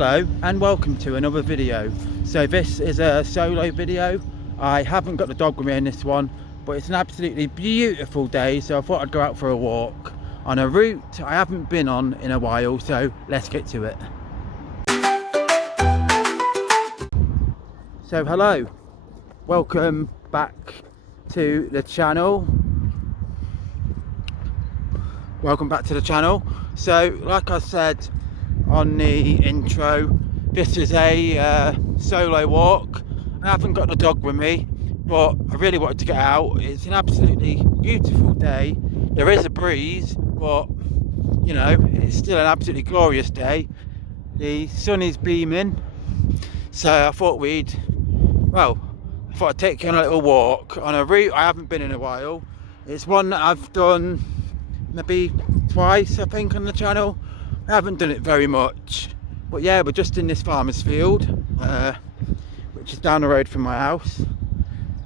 Hello and welcome to another video. So this is a solo video. I haven't got the dog with me in this one, but it's an absolutely beautiful day, so I thought I'd go out for a walk on a route I haven't been on in a while, so let's get to it. So hello, welcome back to the channel. So like I said on the intro, this is a solo walk. I haven't got the dog with me, but I really wanted to get out. It's an absolutely beautiful day. There is a breeze, but you know, it's still an absolutely glorious day. The sun is beaming, so I thought I'd take you on a little walk on a route I haven't been in a while. It's one that I've done maybe twice, I think, on the channel. I haven't done it very much, but yeah, we're just in this farmer's field, which is down the road from my house.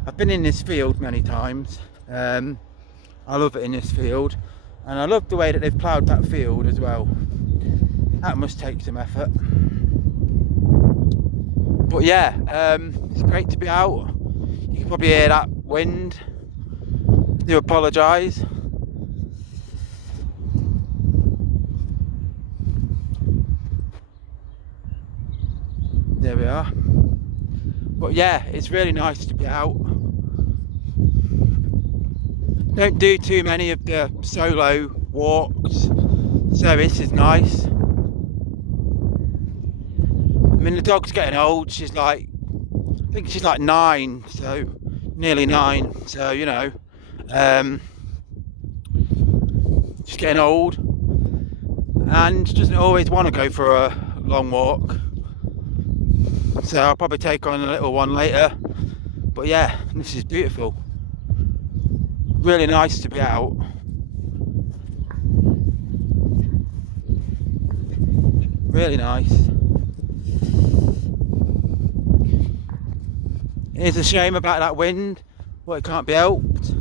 I've been in this field many times. I love it in this field, and I love the way that they've ploughed that field as well. That must take some effort. But yeah, it's great to be out. You can probably hear that wind. I do apologise. There we are. But yeah, it's really nice to be out. Don't do too many of the solo walks, so this is nice. I mean, the dog's getting old. She's like, I think she's like 9, so nearly 9. So you know, she's getting old, and she doesn't always want to go for a long walk. So I'll probably take on a little one later. But yeah, this is beautiful. Really nice to be out. Really nice. It is a shame about that wind, but it can't be helped.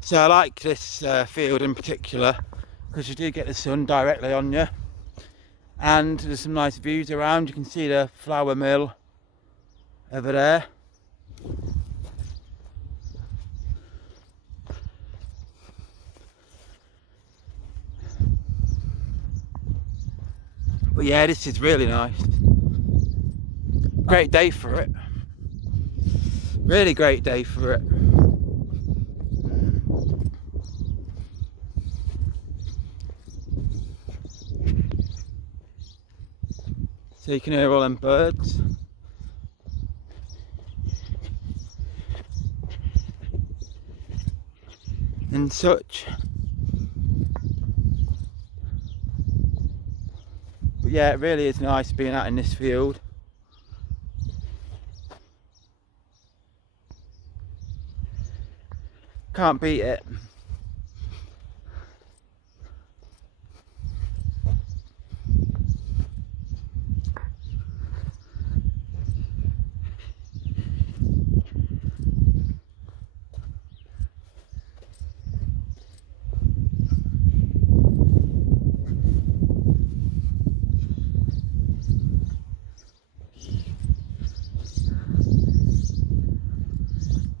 So I like this field in particular, because you do get the sun directly on you. And there's some nice views around. You can see the flour mill over there. But yeah, this is really nice. Great day for it. Really great day for it. So you can hear all them birds. And such. But yeah, it really is nice being out in this field. Can't beat it.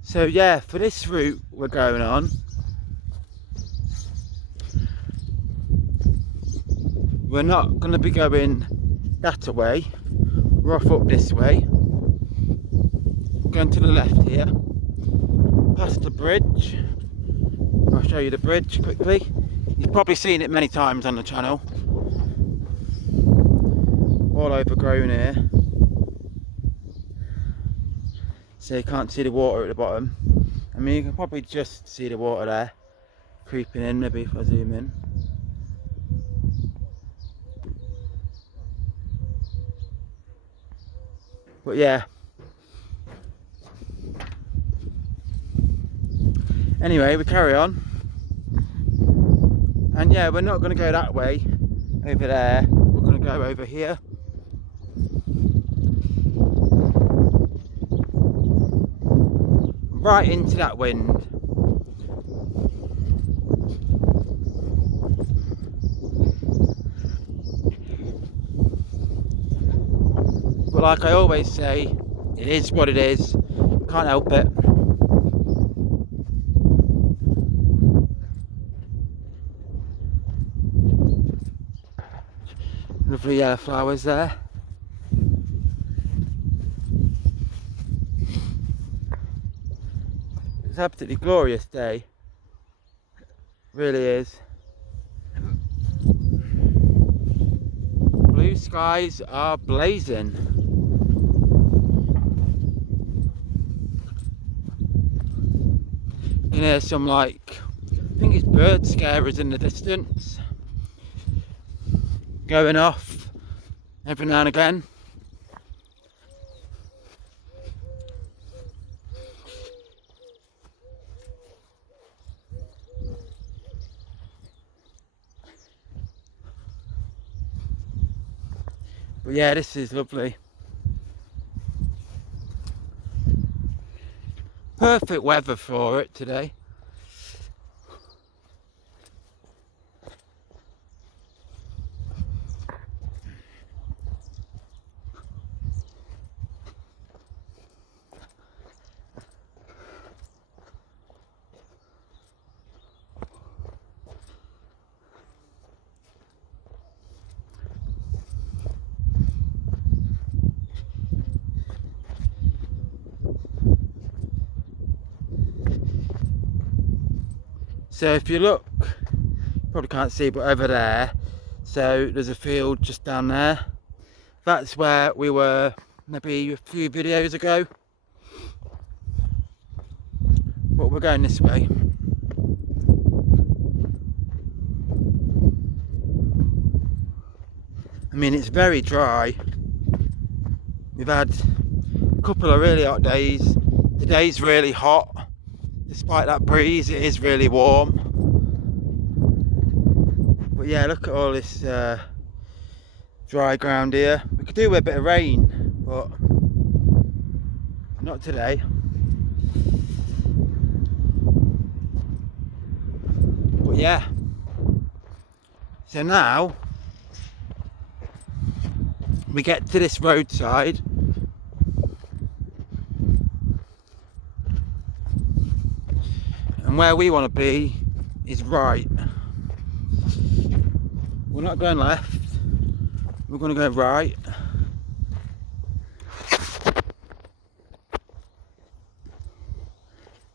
So yeah, for this route we're going on, we're not going to be going that way. We're off up this way. We're going to the left here, past the bridge. I'll show you the bridge quickly. You've probably seen it many times on the channel. All overgrown here, so you can't see the water at the bottom. I mean, you can probably just see the water there creeping in, maybe if I zoom in. But yeah, anyway, we carry on, and yeah, we're not going to go that way over there. We're going to go over here. Right into that wind. like I always say, it is what it is. Can't help it. Lovely yellow flowers there. It's an absolutely glorious day. Really is. Blue skies are blazing. You can hear some, like, I think it's bird scarers in the distance going off every now and again. But yeah, this is lovely. Perfect weather for it today. So if you look, probably can't see, but over there, so there's a field just down there. That's where we were maybe a few videos ago. But we're going this way. I mean, it's very dry. We've had a couple of really hot days. Today's really hot. Despite that breeze, it is really warm. But yeah, look at all this dry ground here. We could do with a bit of rain, but not today. But yeah. So now we get to this roadside. And where we want to be is right. We're not going left, we're going to go right.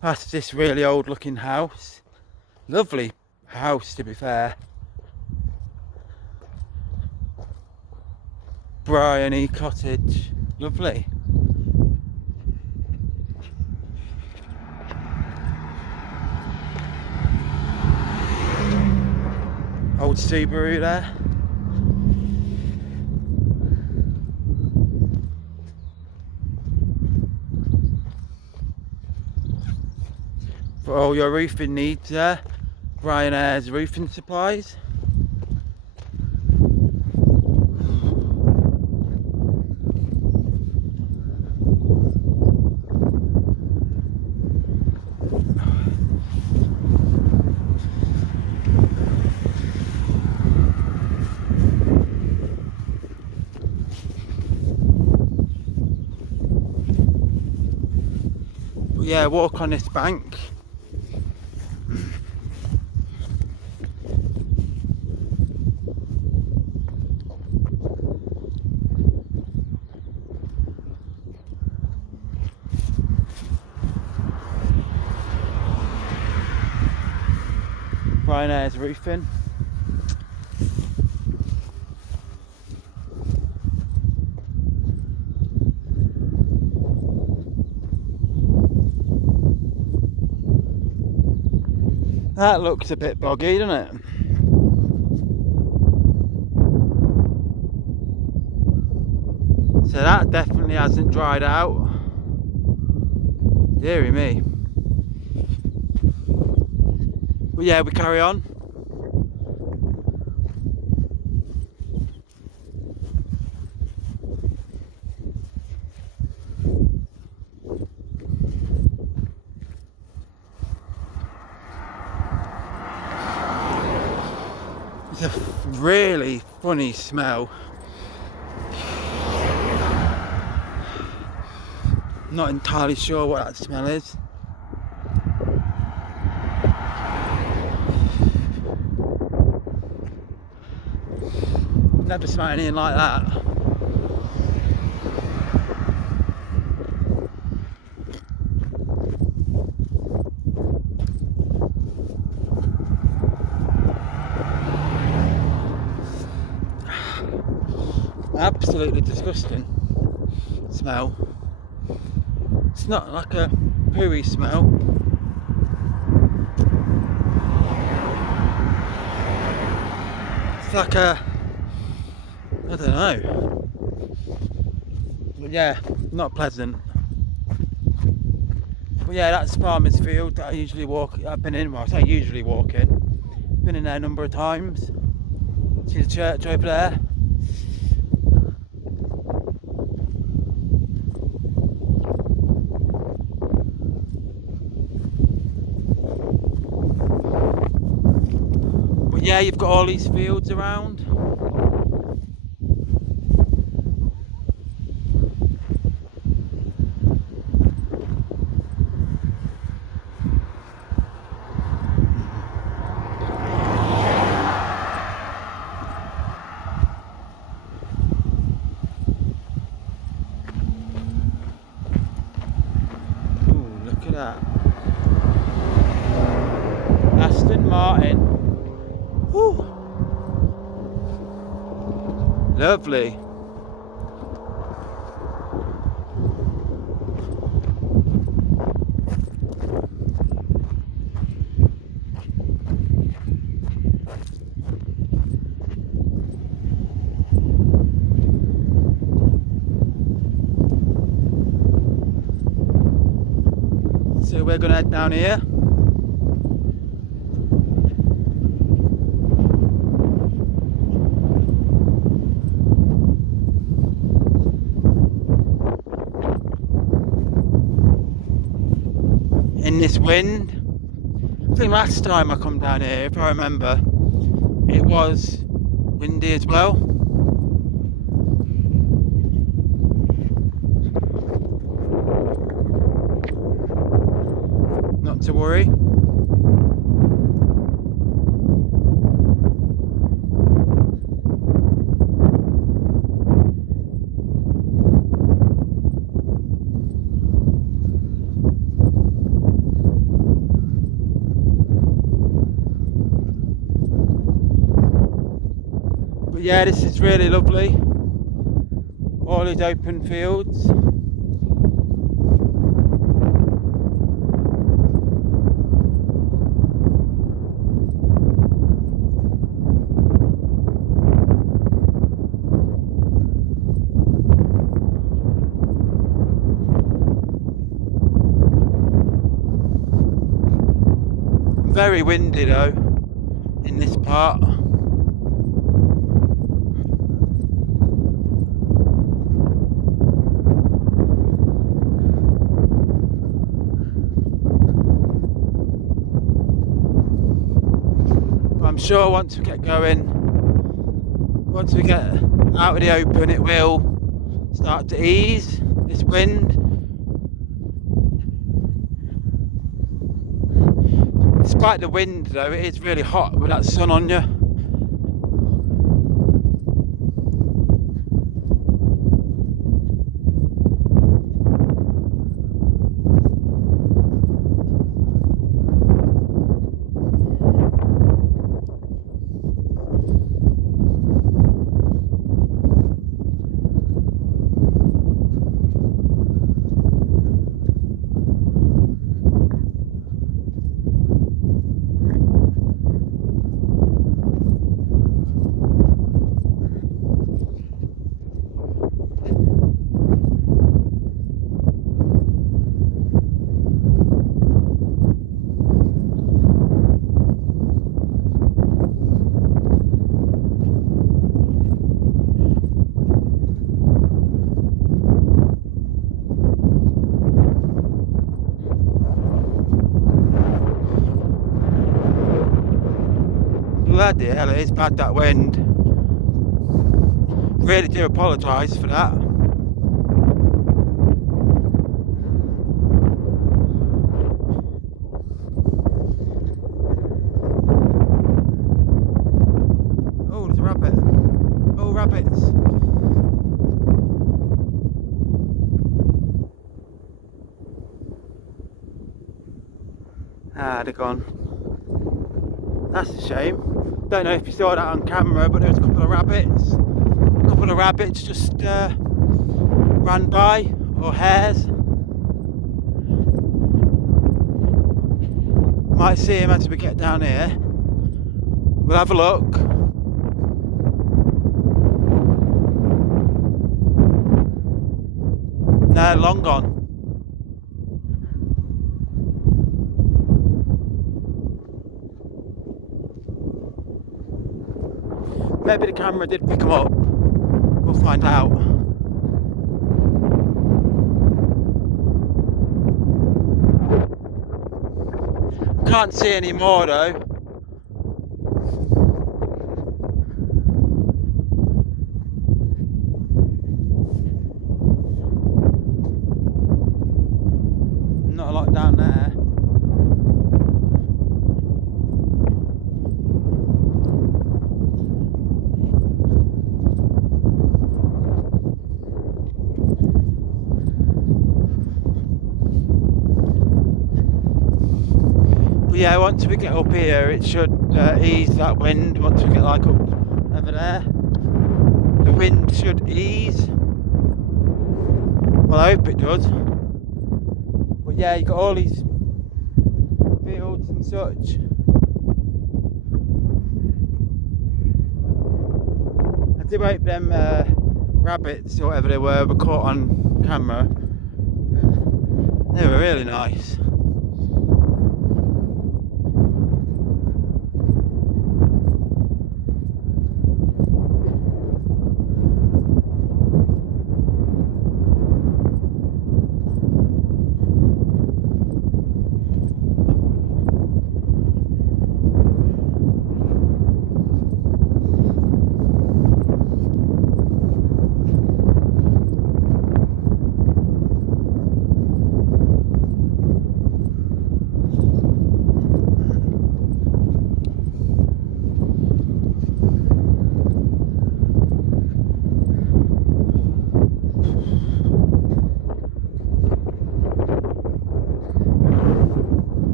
Past this really old looking house. Lovely house, to be fair. Bryony Cottage. Lovely. Old Subaru there. For all your roofing needs there, Ryanair's roofing supplies. Yeah, walk on this bank. Ryanair's roofing. That looks a bit boggy, doesn't it? So that definitely hasn't dried out. Deary me. But yeah, we carry on. It's a really funny smell. Not entirely sure what that smell is. Never smelled anything like that. Absolutely disgusting smell. It's not like a pooey smell. It's like a, I don't know. But yeah, not pleasant. But yeah, that's Farmer's Field that I usually walk. I've been in. Well, I say usually walk in. Been in there a number of times. See the church over there. But yeah, you've got all these fields around. Look at that. Aston Martin. Woo. Lovely. So we're going to head down here. In this wind. I think last time I come down here, if I remember, it was windy as well. Not to worry. But yeah, this is really lovely. All these open fields. Very windy though in this part. But I'm sure once we get going, once we get out of the open, it will start to ease, this wind. Despite the wind though, it is really hot with that sun on you. Bloody hell, it is bad, that wind. Really do apologise for that. rabbit. Oh, rabbits. Ah, they're gone. That's a shame. Don't know if you saw that on camera, but there was a couple of rabbits. A couple of rabbits just ran by, or hares. Might see him as we get down here. We'll have a look. No, long gone. Maybe the camera did pick them up. We'll find out. Can't see any more though. Not a lot down there. But yeah, once we get up here, it should ease that wind. Once we get like up over there, the wind should ease. Well, I hope it does. But yeah, you got all these fields and such. I do hope them rabbits or whatever they were caught on camera. They were really nice.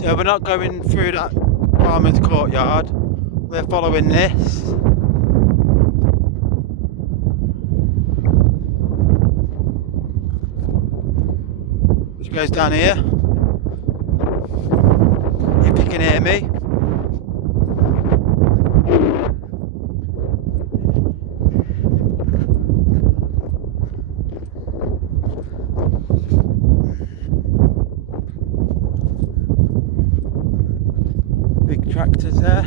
So we're not going through that farmer's courtyard, we're following this. Which goes down here, if you can hear me. Big tractors there.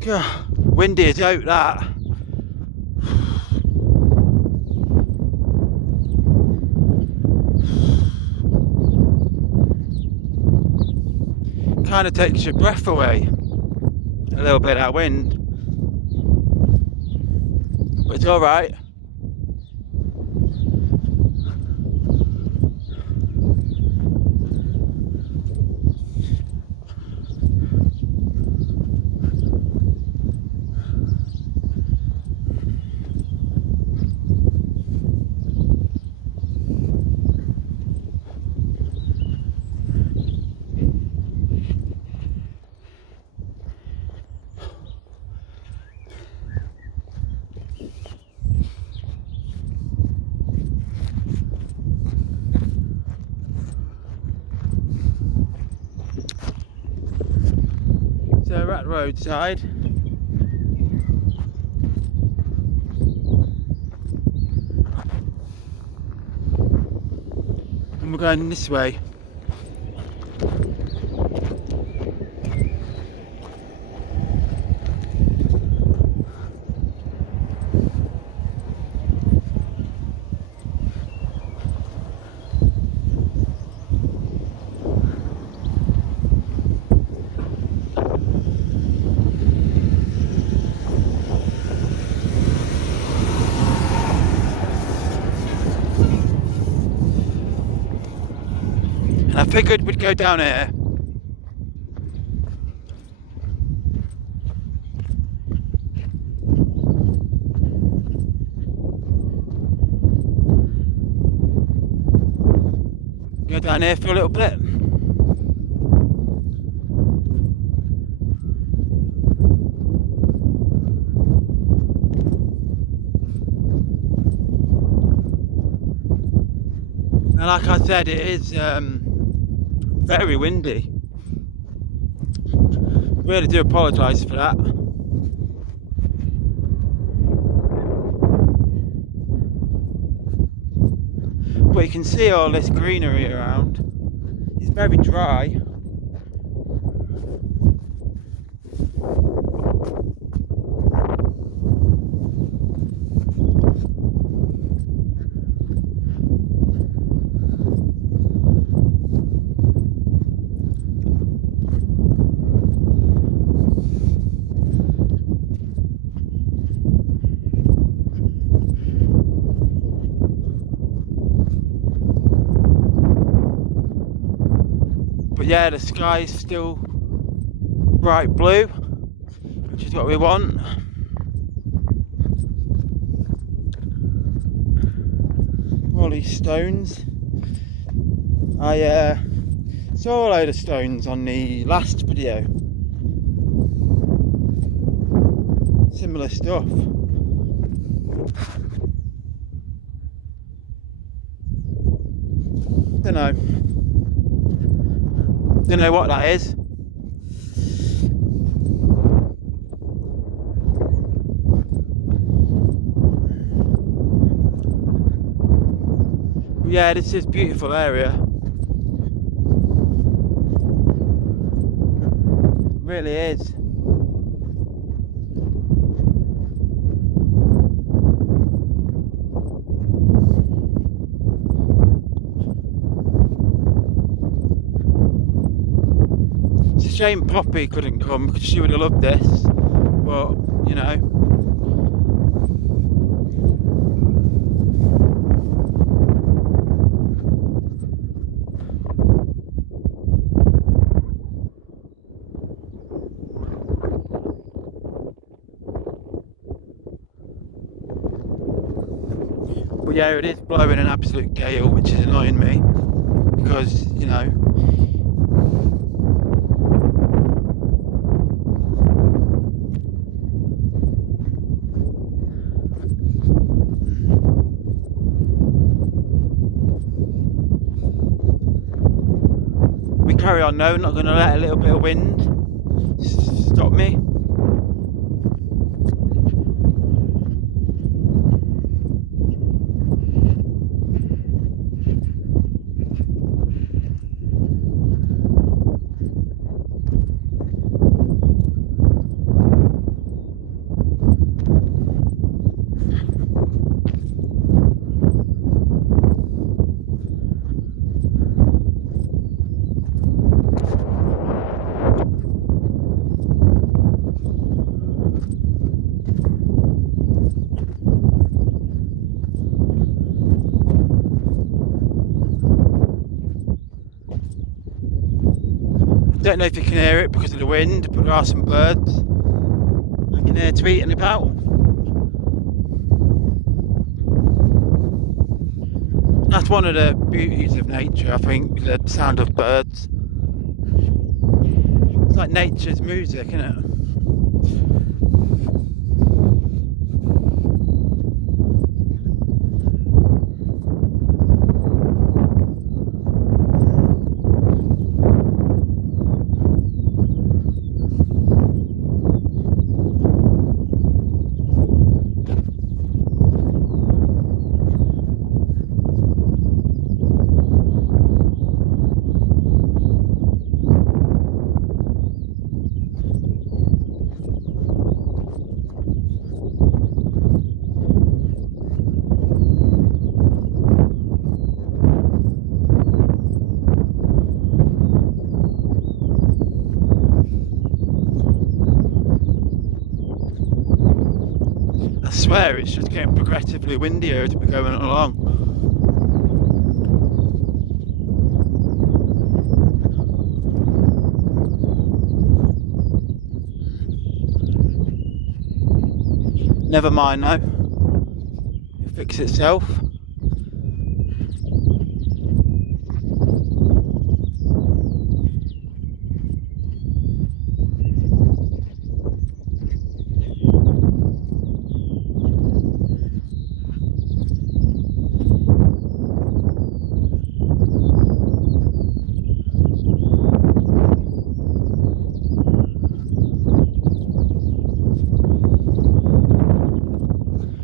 God, windy as out that. Kind of takes your breath away, a little bit of that wind, but it's all right. the roadside. And we're going this way. I figured we'd go down here. Go down here for a little bit. And like I said, it is very windy. Really do apologise for that. But you can see all this greenery around. It's very dry. But yeah, the sky's still bright blue, which is what we want. All these stones. I saw a load of stones on the last video. Similar stuff. Don't know what that is. But yeah, this is a beautiful area. It really is. It's a shame Poppy couldn't come because she would have loved this, but you know. But yeah, it is blowing an absolute gale, which is annoying me because, you know, carry on now, not going to let a little bit of wind stop me. I don't know if you can hear it because of the wind, but there are some birds I can hear tweeting about. That's one of the beauties of nature, I think, the sound of birds. It's like nature's music, isn't it? swear it's just getting progressively windier as we're going along. Never mind though, it'll fix itself.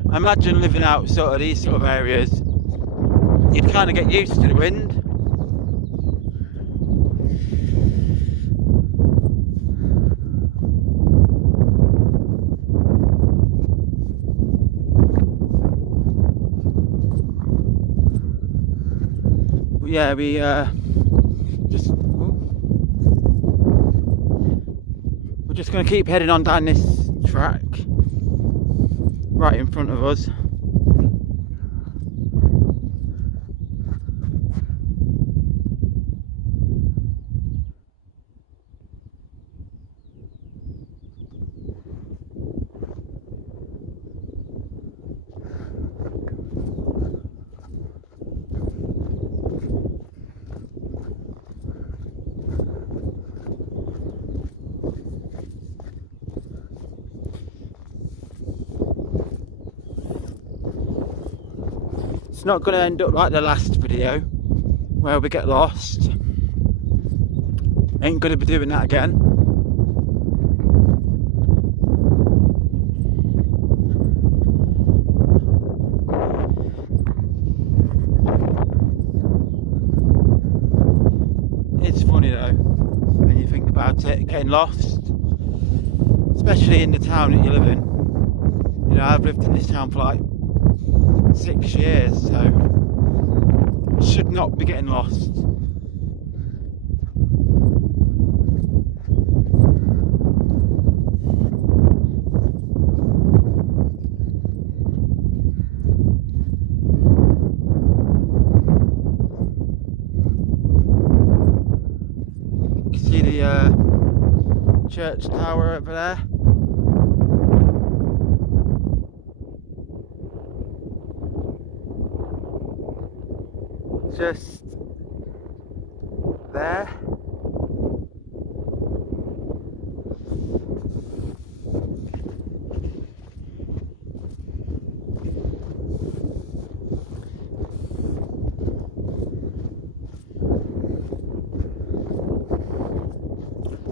I imagine living out sort of these sort of areas, you'd kind of get used to the wind. But yeah, we're just going to keep heading on down this track right in front of us. It's not going to end up like the last video where we get lost. Ain't going to be doing that again. It's funny though when you think about it, getting lost, especially in the town that you live in. You know, I've lived in this town for like 6 years, so I should not be getting lost. You can see the church tower over there. Just there.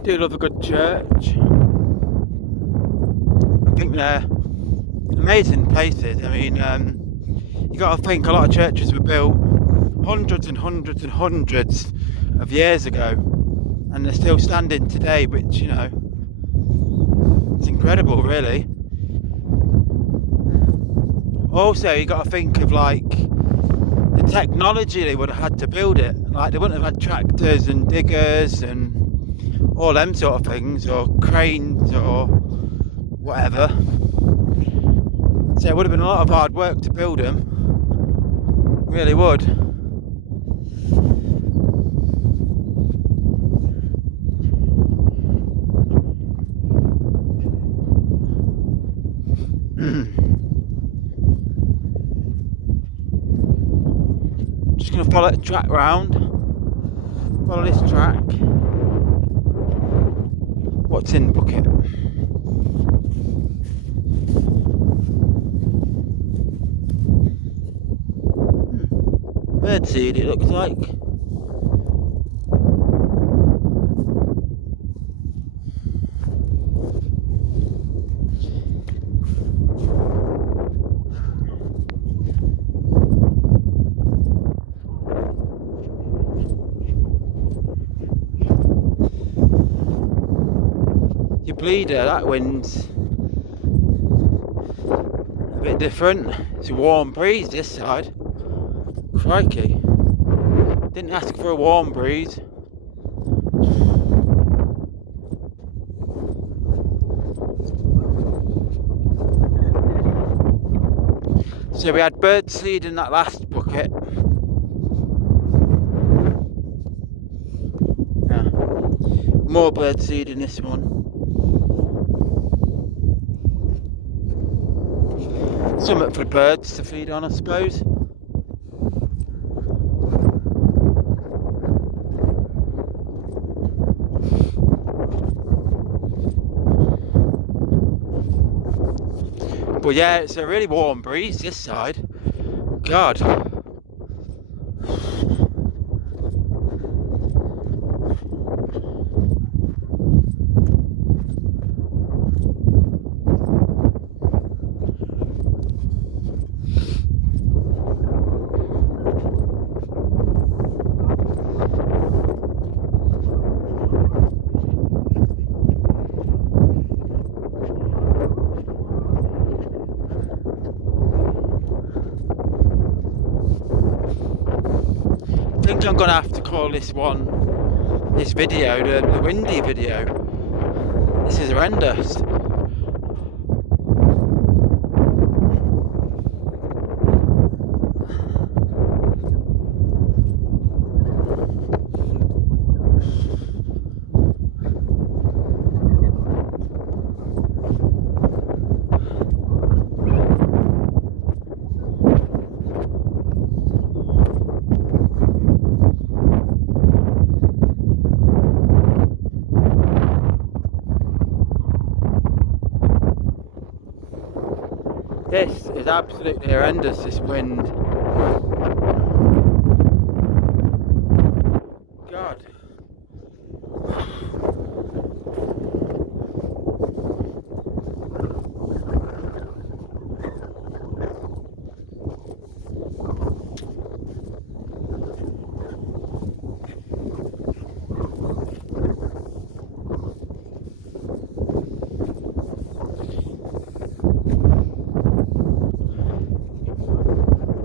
Do love a good church. I think they're amazing places. I mean, you got to think a lot of churches were built hundreds and hundreds and hundreds of years ago, and they're still standing today, which, you know, it's incredible really. Also, you got to think of like the technology they would have had to build it. Like, they wouldn't have had tractors and diggers and all them sort of things, or cranes or whatever. So it would have been a lot of hard work to build them. It really would. Just going to follow the track round. Follow this track. What's in the bucket? Birdseed, it looks like. Your bleeder, that wind's a bit different. It's a warm breeze this side. Crikey. Didn't ask for a warm breeze. So we had bird seed in that last bucket. Yeah. More bird seed in this one. Something for the birds to feed on, I suppose. But yeah, it's a really warm breeze this side. God. I think I'm gonna have to call this video, the windy video. This is horrendous. This is absolutely horrendous, this wind. God.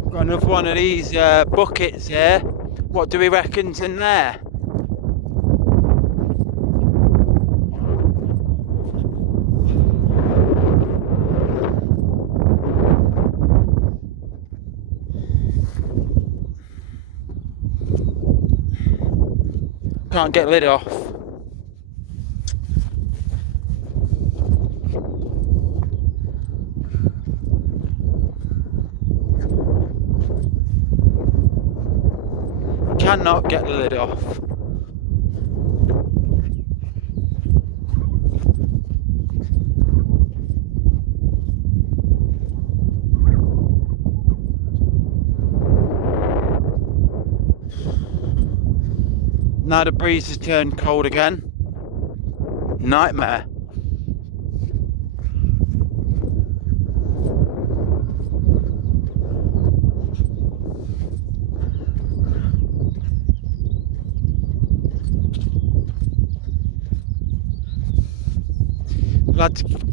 Got another one of these buckets here. What do we reckon's in there? Can't get lid off. Cannot get the lid off. Now the breeze has turned cold again. Nightmare.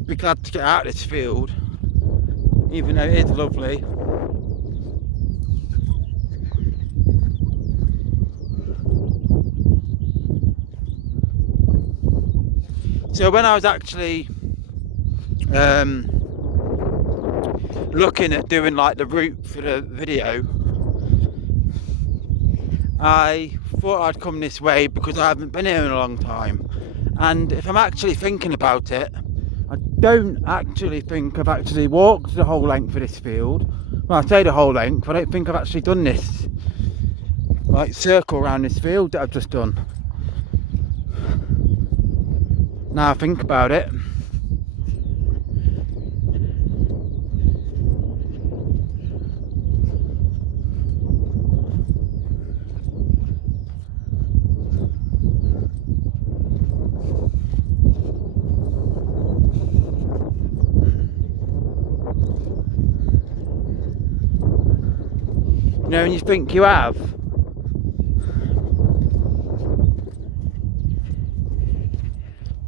Be glad to get out of this field, even though it is lovely. So when I was actually looking at doing like the route for the video, I thought I'd come this way because I haven't been here in a long time. And if I'm actually thinking about it, I don't actually think I've actually walked the whole length of this field. Well, I say the whole length, I don't think I've actually done this like circle around this field that I've just done. Now I think about it. You know, and you think you have.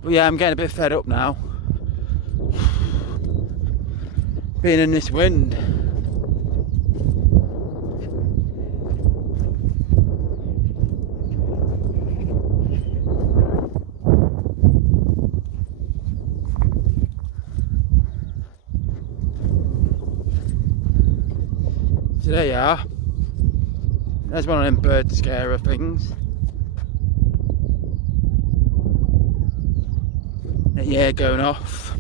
But yeah, I'm getting a bit fed up now. Being in this wind. So there you are. There's one of them bird scarer things. Yeah, going off.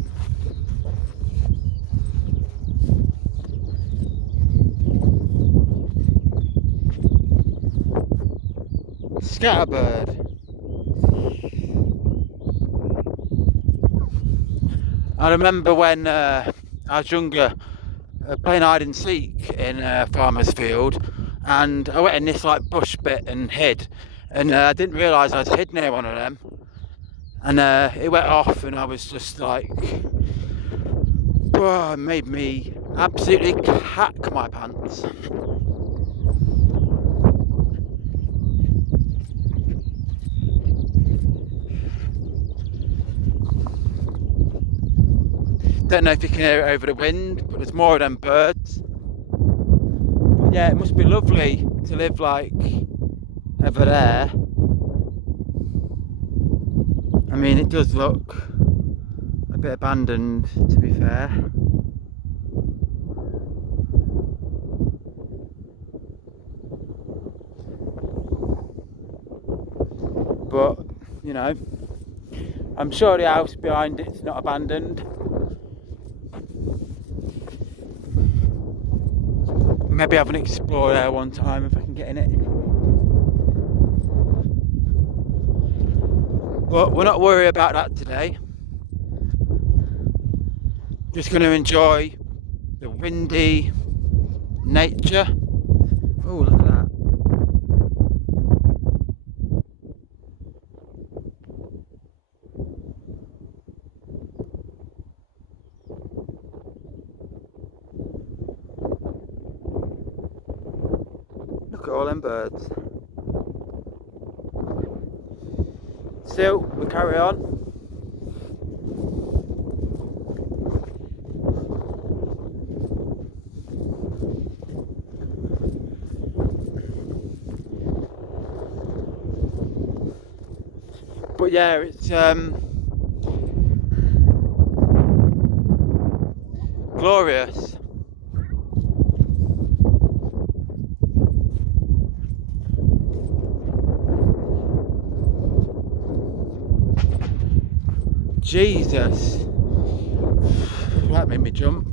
Scatterbird. I remember when I was younger, playing hide and seek in a farmer's field, and I went in this like bush bit and hid, and I didn't realise I was hid near one of them, and it went off, and I was just like, whoa, it made me absolutely cack my pants. Don't know if you can hear it over the wind, but there's more of them birds. But yeah, it must be lovely to live like over there. I mean, it does look a bit abandoned, to be fair. But, you know, I'm sure the house behind it's not abandoned. Maybe have an explore there one time if I can get in it. But we're not worried about that today. Just going to enjoy the windy nature. Oh, look at that. Look at all them birds. Still, we carry on. But yeah, it's glorious. Jesus, that made me jump.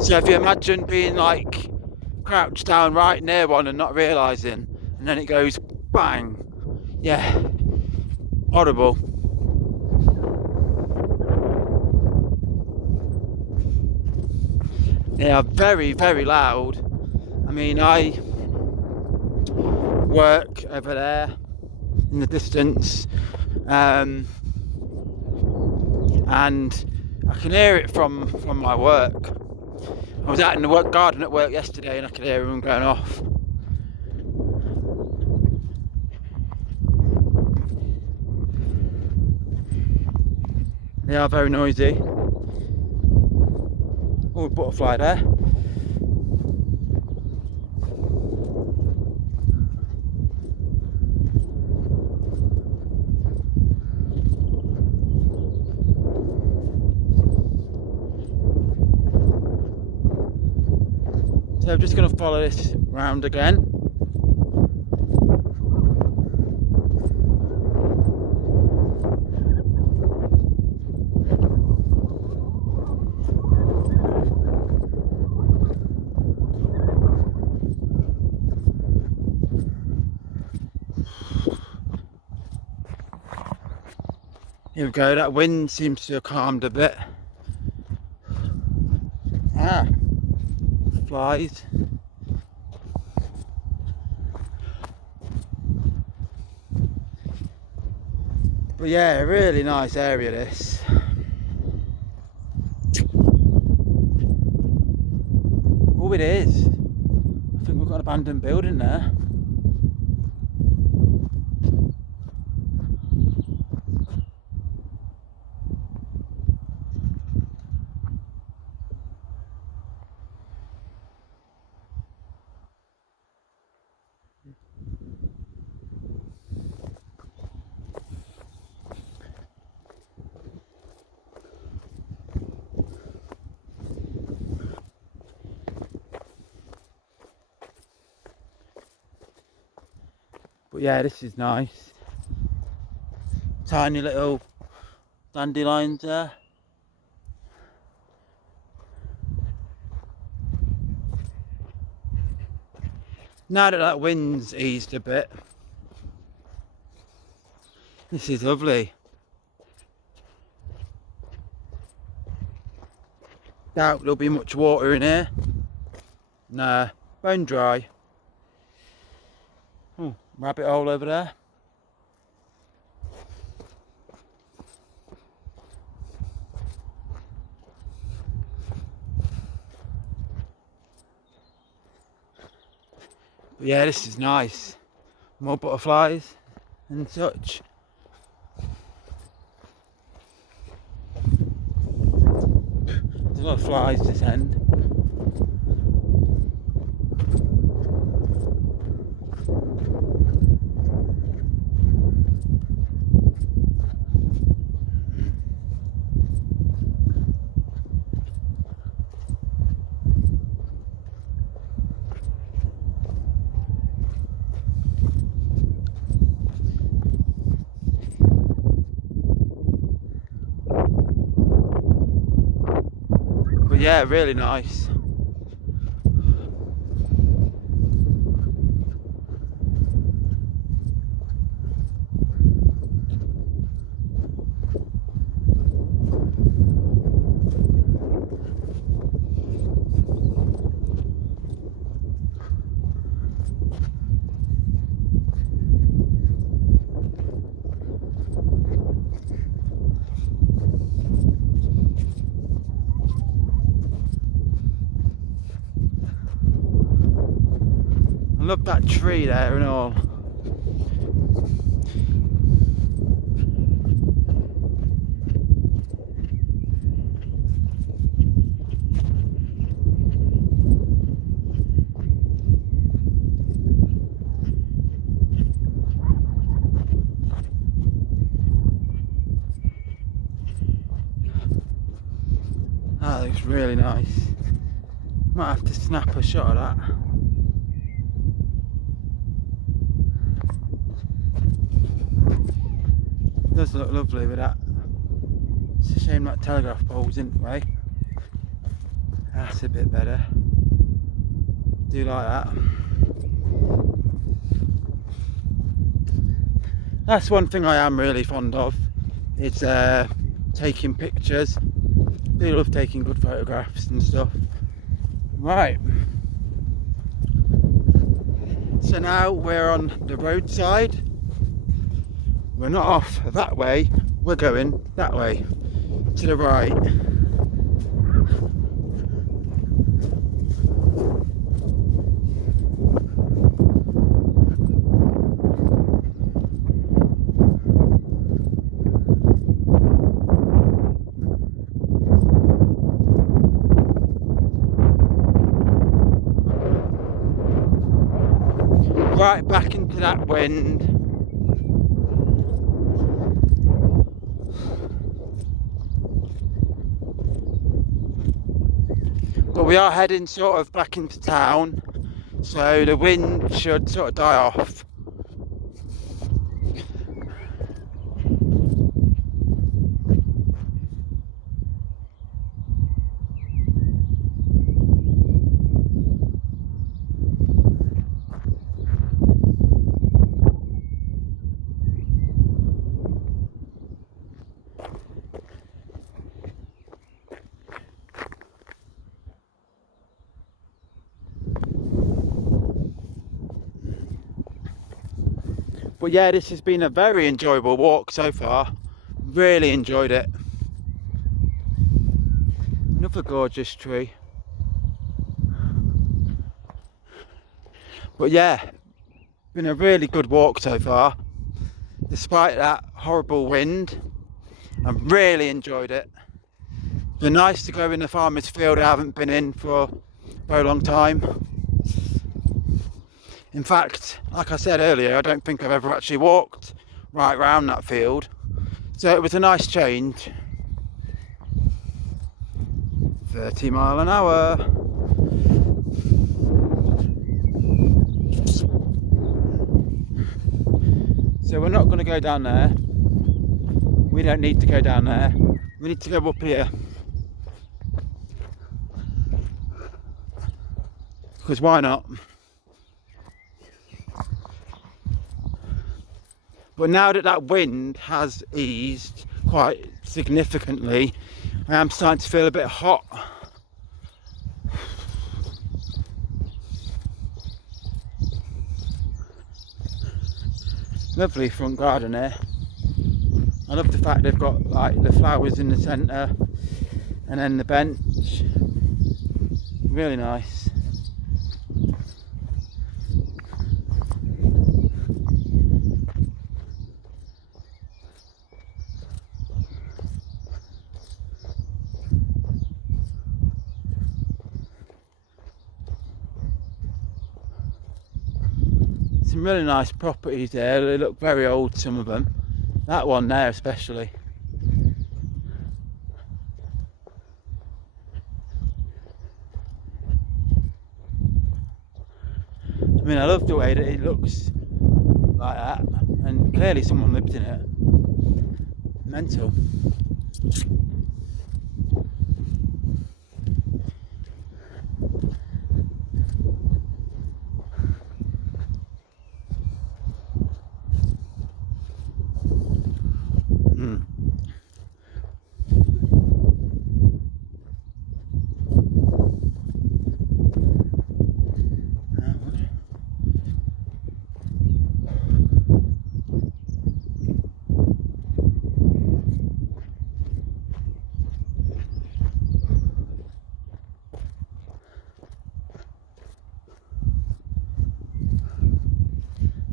So if you imagine being like crouched down right near one and not realising, and then it goes bang, yeah, horrible. They are very, very loud. I mean, I work over there in the distance, and I can hear it from my work. I was out in the work garden at work yesterday, and I could hear them going off. They are very noisy. Oh, butterfly there. So I'm just going to follow this round again. Here we go, that wind seems to have calmed a bit. Ah, flies. But yeah, really nice area this. Oh, it is. I think we've got an abandoned building there. But yeah, this is nice. Tiny little dandelions there. Now that wind's eased a bit, this is lovely. Doubt there'll be much water in here. Nah, bone dry. Rabbit hole over there. But yeah, this is nice. More butterflies and such. There's a lot of flies this end. But yeah, really nice. I love that tree there and all. That looks really nice. Might have to snap a shot of that. It does look lovely with that. It's a shame that telegraph pole's in the way. That's a bit better. Do like that. That's one thing I am really fond of. It's taking pictures. I do love taking good photographs and stuff. Right. So now we're on the roadside. We're not off that way, we're going that way, to the right. Right back into that wind. But we are heading sort of back into town, so the wind should sort of die off. But yeah, this has been a very enjoyable walk so far. Really enjoyed it. Another gorgeous tree. But yeah, been a really good walk so far. Despite that horrible wind, I've really enjoyed it. Been nice to go in the farmer's field I haven't been in for a very long time. In fact, like I said earlier, I don't think I've ever actually walked right round that field. So it was a nice change. 30 miles an hour. So we're not going to go down there. We don't need to go down there. We need to go up here. Because why not? But now that that wind has eased quite significantly, I am starting to feel a bit hot. Lovely front garden here. I love the fact they've got like the flowers in the centre and then the bench. Really nice. Some really nice properties there. They look very old, some of them. That one there especially. I mean, I love the way that it looks like that, and clearly someone lived in it. Mental.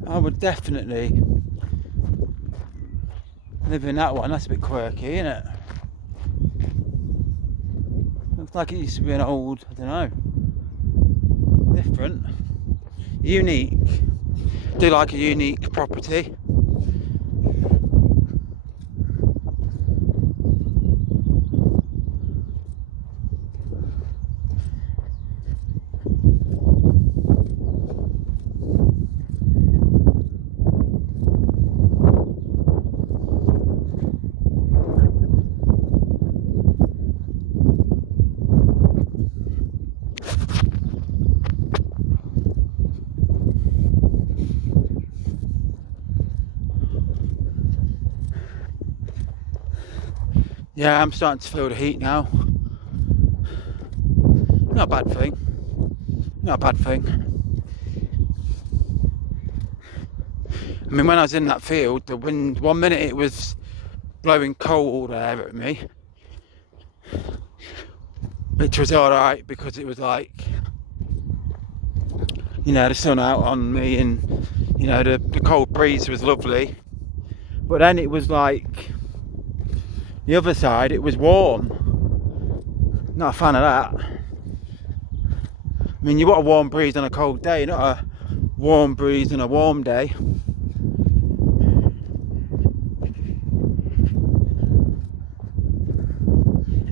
I would definitely live in that one. That's a bit quirky, isn't it? Looks like it used to be an old, I don't know, different, unique. Do like a unique property. Yeah, I'm starting to feel the heat now. Not a bad thing. Not a bad thing. I mean, when I was in that field, the wind, one minute it was blowing cold air at me, which was alright because it was like, you know, the sun out on me and, you know, the cold breeze was lovely. But then it was like, the other side, it was warm. Not a fan of that. I mean, you want a warm breeze on a cold day, not a warm breeze on a warm day.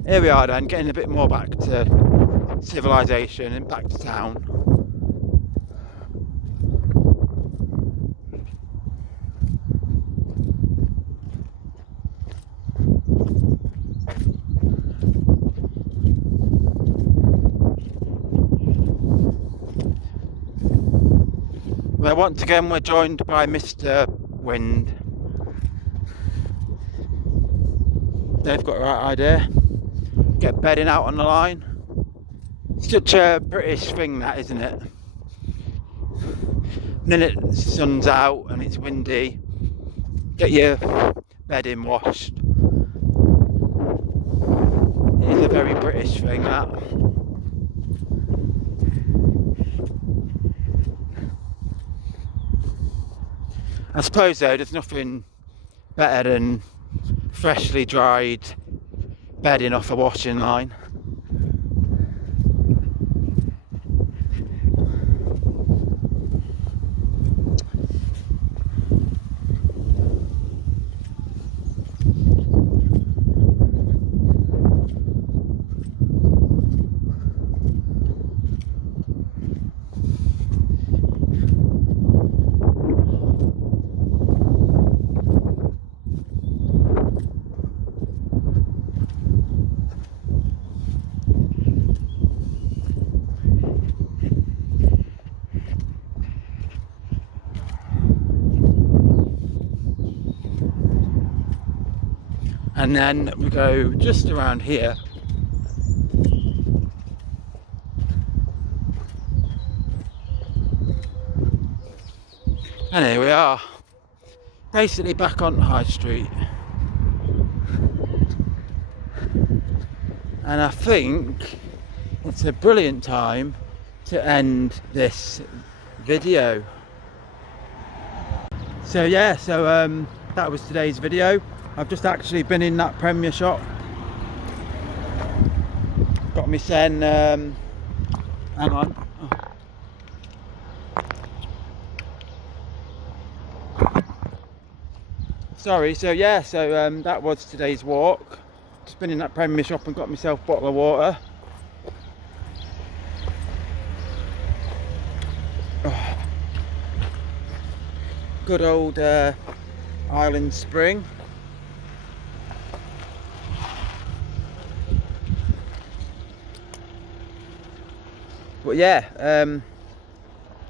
Here we are then, getting a bit more back to civilization and back to town. Well, once again we're joined by Mr. Wind. They've got the right idea. Get bedding out on the line. Such a British thing that, isn't it? Minute the sun's out and it's windy, get your bedding washed. It is a very British thing, that. I suppose though, there's nothing better than freshly dried bedding off a washing line. and then we go just around here. And here we are, basically back on High Street. And I think it's a brilliant time to end this video. So yeah, that was today's video. I've just actually been in that Premier shop. Got me saying, hang on. Sorry, that was today's walk. Just been in that Premier shop and got myself a bottle of water. Oh. Good old Island Spring. But yeah,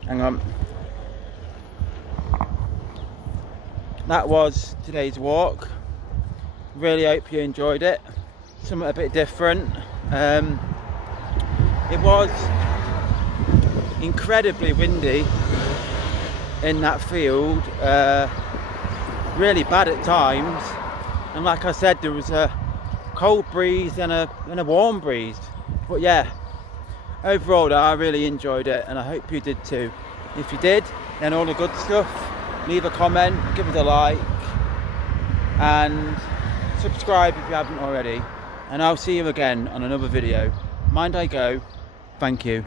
hang on. That was today's walk. Really hope you enjoyed it. Something a bit different. It was incredibly windy in that field, really bad at times, and like I said, there was a cold breeze and a warm breeze. But yeah, overall I really enjoyed it, and I hope you did too. If you did, then all the good stuff, leave a comment, give it a like, and subscribe if you haven't already, and I'll see you again on another video. Mind I go. Thank you.